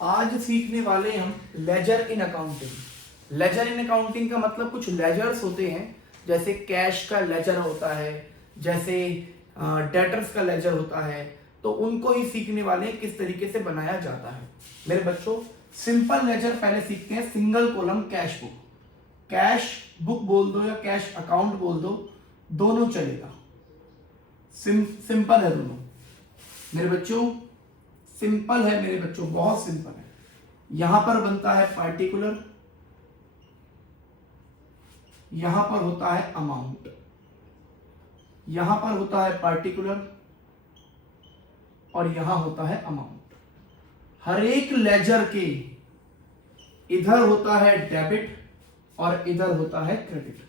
आज सीखने वाले हम ledger in accounting. Ledger in accounting का मतलब कुछ लेजर्स होते हैं, जैसे कैश का लेजर होता है, जैसे डेटर्स का लेजर होता है, तो उनको ही सीखने वाले हैं किस तरीके से बनाया जाता है। मेरे बच्चों, सिंपल लेजर पहले सीखते हैं। Single column cash book, cash book बोल दो या कैश अकाउंट बोल दो, दोनों चलेगा। सिंपल है दोनों मेरे बच्चों, सिंपल है मेरे बच्चों, बहुत सिंपल है। यहां पर बनता है पार्टिकुलर, यहां पर होता है अमाउंट, यहां पर होता है पार्टिकुलर और यहां होता है अमाउंट। हर एक लेजर के इधर होता है डेबिट और इधर होता है क्रेडिट।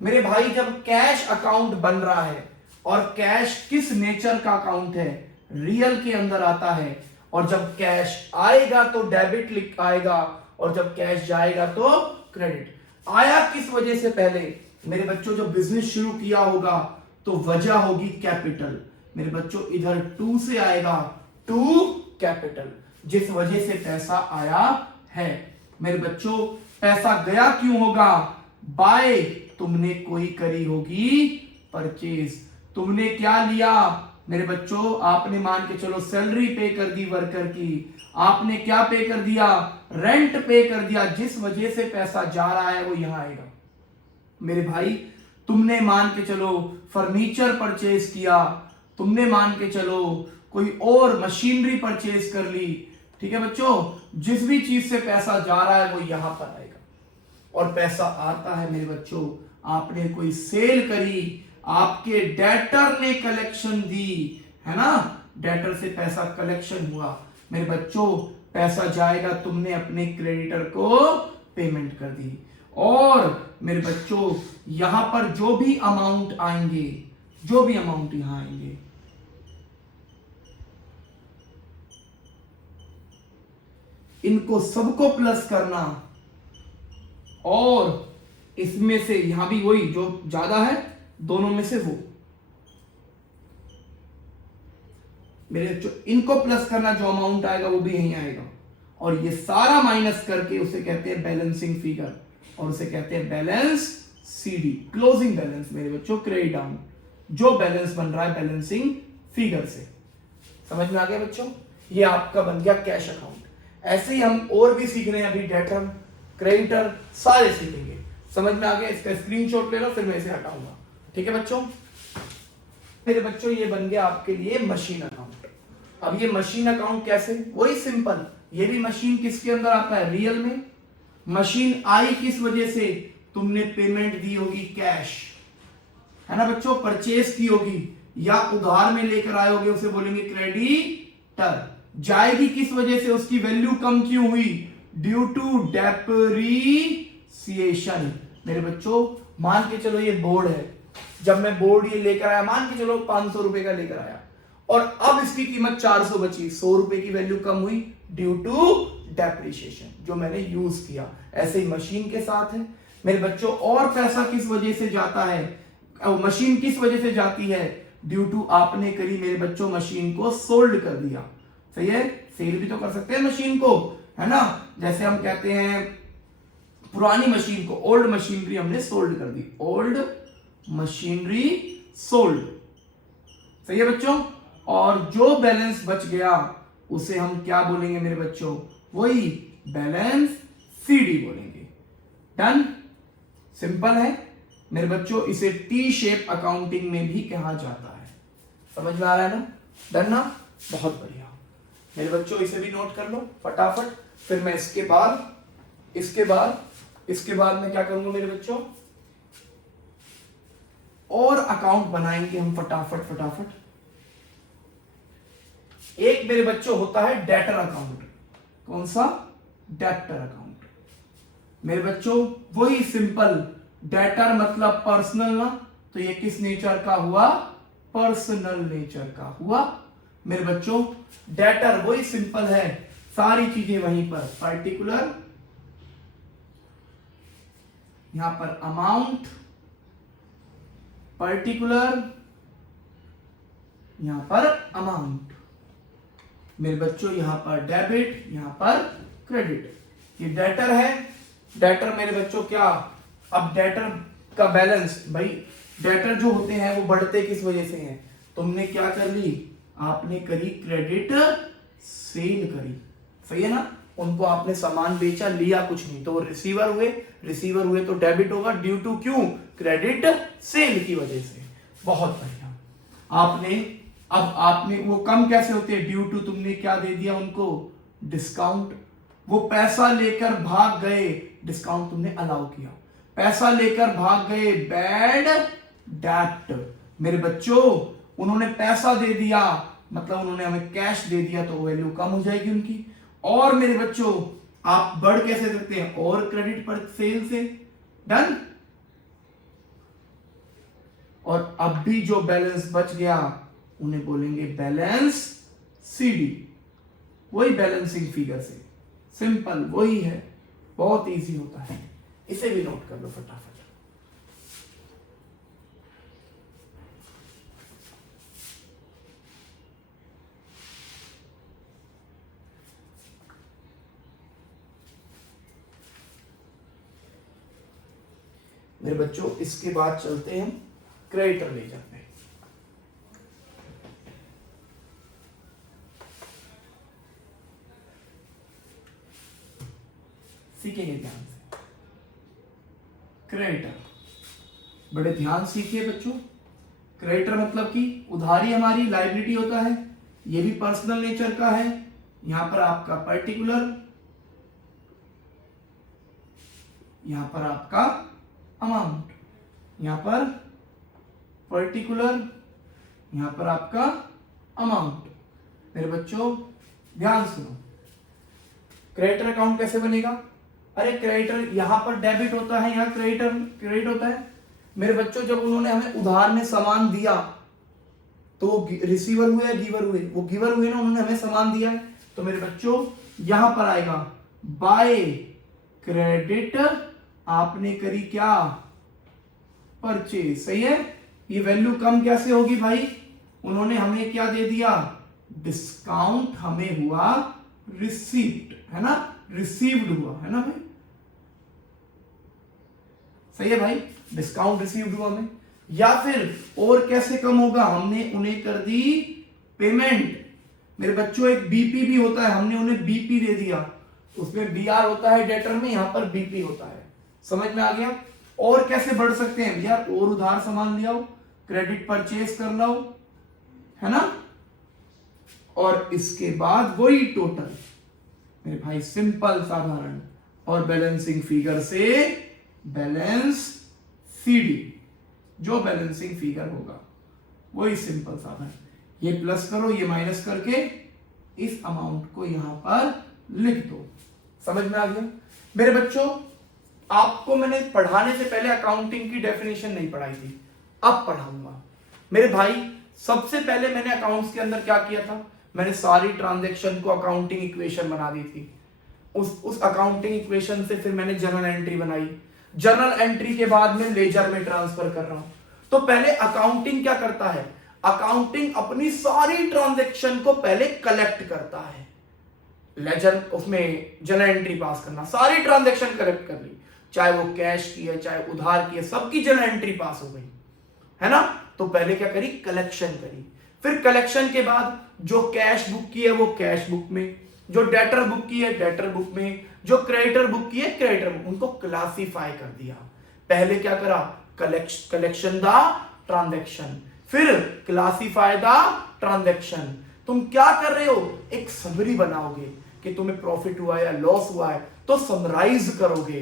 मेरे भाई, जब कैश अकाउंट बन रहा है, और कैश किस नेचर का अकाउंट है, रियल के अंदर आता है, और जब कैश आएगा तो डेबिट लिख आएगा, और जब कैश जाएगा तो क्रेडिट आया। किस वजह से? पहले मेरे बच्चों जो बिजनेस शुरू किया होगा तो वजह होगी कैपिटल। मेरे बच्चों इधर टू से आएगा, टू कैपिटल, जिस वजह से पैसा आया है। मेरे बच्चों पैसा गया क्यों होगा? बाय, तुमने कोई करी होगी परचेज। तुमने क्या लिया मेरे बच्चों? आपने मान के चलो सैलरी पे कर दी वर्कर की, आपने क्या पे कर दिया? रेंट पे कर दिया, जिस वजह से पैसा जा रहा है वो यहां आएगा। मेरे भाई, तुमने मान के चलो फर्नीचर परचेज किया, तुमने मान के चलो कोई और मशीनरी परचेज कर ली, ठीक है बच्चों, जिस भी चीज से पैसा जा रहा है वो यहां पर आएगा। और पैसा आता है मेरे बच्चों, आपने कोई सेल करी, आपके डेटर ने कलेक्शन दी, है ना, डेटर से पैसा कलेक्शन हुआ। मेरे बच्चों पैसा जाएगा, तुमने अपने क्रेडिटर को पेमेंट कर दी। और मेरे बच्चों यहां पर जो भी अमाउंट आएंगे, जो भी अमाउंट यहां आएंगे, इनको सबको प्लस करना, और इसमें से यहां भी वही जो ज्यादा है दोनों में से वो मेरे बच्चों, इनको प्लस करना, जो अमाउंट आएगा वो भी यहीं आएगा, और ये सारा माइनस करके उसे कहते हैं बैलेंसिंग फिगर, और उसे कहते हैं बैलेंस सीडी, क्लोजिंग बैलेंस। मेरे बच्चों क्रेडिट डाउन, जो बैलेंस बन रहा है बैलेंसिंग फिगर से। समझ में आ गया बच्चों? ये आपका बन गया कैश अकाउंट। ऐसे ही हम और भी सीख रहे हैं अभी, डेटर, क्रेडिटर, सारे सीखेंगे। समझ में आ गया? इसका स्क्रीनशॉट ले लो, फिर मैं इसे हटाऊंगा, ठीक है बच्चों? मेरे बच्चों ये बन गया आपके लिए मशीन अकाउंट। अब ये मशीन अकाउंट कैसे? वही सिंपल, ये भी मशीन किसके अंदर आता है? रियल में। मशीन आई किस वजह से? तुमने पेमेंट दी होगी कैश, है ना बच्चों, परचेज की होगी, या उधार में लेकर आए होगे, उसे बोलेंगे क्रेडिटर। जाएगी किस वजह से? उसकी वैल्यू कम क्यों हुई? Due to depreciation. मेरे बच्चों मान के चलो ये बोर्ड है, जब मैं बोर्ड ये लेकर आया, मान के चलो 500 रुपए का लेकर आया, और अब इसकी कीमत 400 बची, 100 रुपए की वैल्यू कम हुई ड्यू टू डेप्रिसिएशन, जो मैंने यूज किया। ऐसे ही मशीन के साथ है मेरे बच्चों। और पैसा किस वजह से जाता है? मशीन किस वजह से जाती है? ड्यू टू आपने करी मेरे बच्चों मशीन को सोल्ड कर दिया। सही है, सेल भी तो कर सकते हैं मशीन को, है ना। जैसे हम कहते हैं पुरानी मशीन को, ओल्ड मशीनरी हमने सोल्ड कर दी, ओल्ड मशीनरी सोल्ड। सही है बच्चों। और जो बैलेंस बच गया उसे हम क्या बोलेंगे मेरे बच्चों? वही बैलेंस सीडी बोलेंगे। डन, सिंपल है मेरे बच्चों। इसे टी शेप अकाउंटिंग में भी कहा जाता है। समझ में आ रहा है ना? डन ना? बहुत बढ़िया मेरे बच्चों, इसे भी नोट कर लो फटाफट। फिर मैं इसके बाद मैं क्या करूंगा मेरे बच्चों? और अकाउंट बनाएंगे हम फटाफट। एक मेरे बच्चों होता है डेटर अकाउंट। कौन सा? Debtor account. मेरे बच्चों वही सिंपल, डेटर मतलब पर्सनल ना, तो ये किस नेचर का हुआ? पर्सनल नेचर का हुआ। मेरे बच्चों डेटर वही सिंपल है, सारी चीजें वहीं पर, पार्टिकुलर, यहां पर अमाउंट, पार्टिकुलर, यहां पर अमाउंट। मेरे बच्चों यहां पर डेबिट, यहां पर क्रेडिट। ये डेटर है, डेटर मेरे बच्चों क्या, अब डेटर का बैलेंस, भाई डेटर जो होते हैं वो बढ़ते किस वजह से हैं, तुमने क्या कर ली, आपने करी क्रेडिट सेल करी, सही है ना, उनको आपने सामान बेचा, लिया कुछ नहीं, तो वो रिसीवर हुए, रिसीवर हुए तो डेबिट होगा, ड्यू टू क्यों, क्रेडिट सेल की वजह से। बहुत बढ़िया। आपने अब आपने वो कम कैसे होते हैं, ड्यू टू तुमने क्या दे दिया उनको, डिस्काउंट। वो पैसा लेकर भाग गए, डिस्काउंट तुमने अलाउ किया, पैसा लेकर भाग गए, बैड डेट। मेरे बच्चों उन्होंने पैसा दे दिया, मतलब उन्होंने हमें कैश दे दिया, तो वैल्यू कम हो जाएगी उनकी। और मेरे बच्चों आप बढ़ कैसे सकते हैं, और क्रेडिट पर सेल से, डन। और अब भी जो बैलेंस बच गया उन्हें बोलेंगे बैलेंस सीडी, वही बैलेंसिंग फिगर से, सिंपल वही है, बहुत इजी होता है, इसे भी नोट कर लो फटाफट। मेरे बच्चों इसके बाद चलते हैं क्रेडिटर लेजर पे। सीखेंगे ध्यान से क्रेडिटर, बड़े ध्यान सीखिए बच्चों। क्रेडिटर मतलब कि उधारी हमारी लायबिलिटी होता है, ये भी पर्सनल नेचर का है। यहां पर आपका पर्टिकुलर, यहां पर आपका अमाउंट, यहां पर पर्टिकुलर, यहां पर आपका अमाउंट। मेरे बच्चों ध्यान सुनो, क्रेडिटर अकाउंट कैसे बनेगा, अरे क्रेडिटर यहां पर डेबिट होता है, यहां क्रेडिटर क्रेडिट होता है। मेरे बच्चों जब उन्होंने हमें उधार में सामान दिया तो रिसीवर हुए या गिवर हुए, वो गिवर हुए ना, उन्होंने हमें सामान दिया है, तो मेरे बच्चों यहां पर आएगा बाय क्रेडिट, आपने करी क्या, परचेज, सही है। ये वैल्यू कम कैसे होगी भाई, उन्होंने हमें क्या दे दिया, डिस्काउंट हमें हुआ रिसीव्ड, है ना, रिसीव्ड हुआ, है ना भाई, सही है भाई, डिस्काउंट रिसीव्ड हुआ हमें। या फिर और कैसे कम होगा, हमने उन्हें कर दी पेमेंट। मेरे बच्चों एक बीपी भी होता है, हमने उन्हें बीपी दे दिया, उसमें बीआर होता है डेटर में, यहां पर बीपी होता है, समझ में आ गया। और कैसे बढ़ सकते हैं यार, और उधार सामान ले आओ, क्रेडिट परचेज कर लो, है ना, और इसके बाद वही टोटल, मेरे भाई सिंपल साधारण, और बैलेंसिंग फिगर से बैलेंस सीडी, जो बैलेंसिंग फिगर होगा वही सिंपल साधारण, ये प्लस करो, ये माइनस करके इस अमाउंट को यहां पर लिख दो, समझ में आ गया। मेरे बच्चों आपको मैंने पढ़ाने से पहले अकाउंटिंग की डेफिनेशन नहीं पढ़ाई थी, अब पढ़ाऊंगा। मेरे भाई सबसे पहले मैंने अकाउंट्स के अंदर क्या किया था, मैंने सारी ट्रांजैक्शन को अकाउंटिंग इक्वेशन बना दी थी। उस अकाउंटिंग इक्वेशन से फिर मैंने जर्नल एंट्री बनाई, जर्नल एंट्री के बाद मैं लेजर में ट्रांसफर कर रहा हूं। तो पहले अकाउंटिंग क्या करता है, अकाउंटिंग अपनी सारी ट्रांजैक्शन को पहले कलेक्ट करता है, लेजर उसमें जर्नल एंट्री पास करना, सारी ट्रांजैक्शन कलेक्ट कर ली, चाहे वो कैश की है चाहे उधार की है, सबकी जर्नल एंट्री पास हो गई, है ना। तो पहले क्या करी, कलेक्शन करी, फिर कलेक्शन के बाद जो कैश बुक की है वो कैश बुक में, जो डेटर बुक की है डेटर बुक में, जो क्रेडिटर बुक की है क्रेडिटर बुक, उनको क्लासिफाई कर दिया। पहले क्या करा, कलेक्शन द ट्रांजैक्शन, फिर क्लासिफाई द ट्रांजैक्शन। तुम क्या कर रहे हो, एक समरी बनाओगे कि तुम्हें प्रॉफिट हुआ है या लॉस हुआ है, तो समराइज करोगे,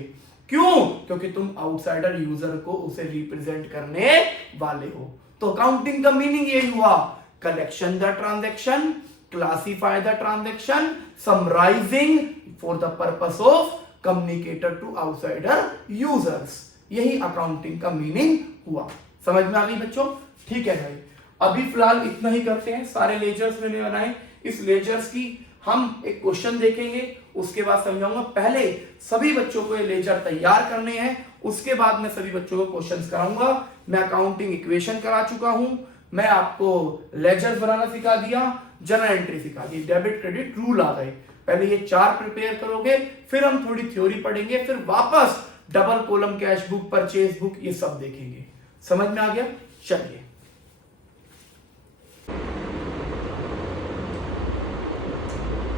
क्यों, क्योंकि तुम आउटसाइडर यूजर को उसे रिप्रेजेंट करने वाले हो। तो अकाउंटिंग का मीनिंग यही हुआ, collection the transaction, classify the transaction, summarising for the purpose of communicator to outsider users, यही अकाउंटिंग का मीनिंग हुआ। समझ में आ गई बच्चों, ठीक है भाई। अभी फिलहाल इतना ही करते हैं, सारे लेजर्स मैंने बनाए, इस लेजर्स की हम एक क्वेश्चन देखेंगे, उसके बाद समझाऊंगा। पहले सभी बच्चों को ये लेजर तैयार करने हैं, उसके बाद मैं सभी बच्चों को क्वेश्चंस कराऊंगा। मैं अकाउंटिंग इक्वेशन करा चुका हूं, मैं आपको लेजर बनाना सिखा दिया, जर्नल एंट्री सिखा दी, डेबिट क्रेडिट रूल आ गए। पहले ये 4 प्रिपेयर करोगे, फिर हम थोड़ी थ्योरी पढ़ेंगे, फिर वापस double column cash book, purchase book, ये सब देखेंगे। समझ में आ गया? चलिए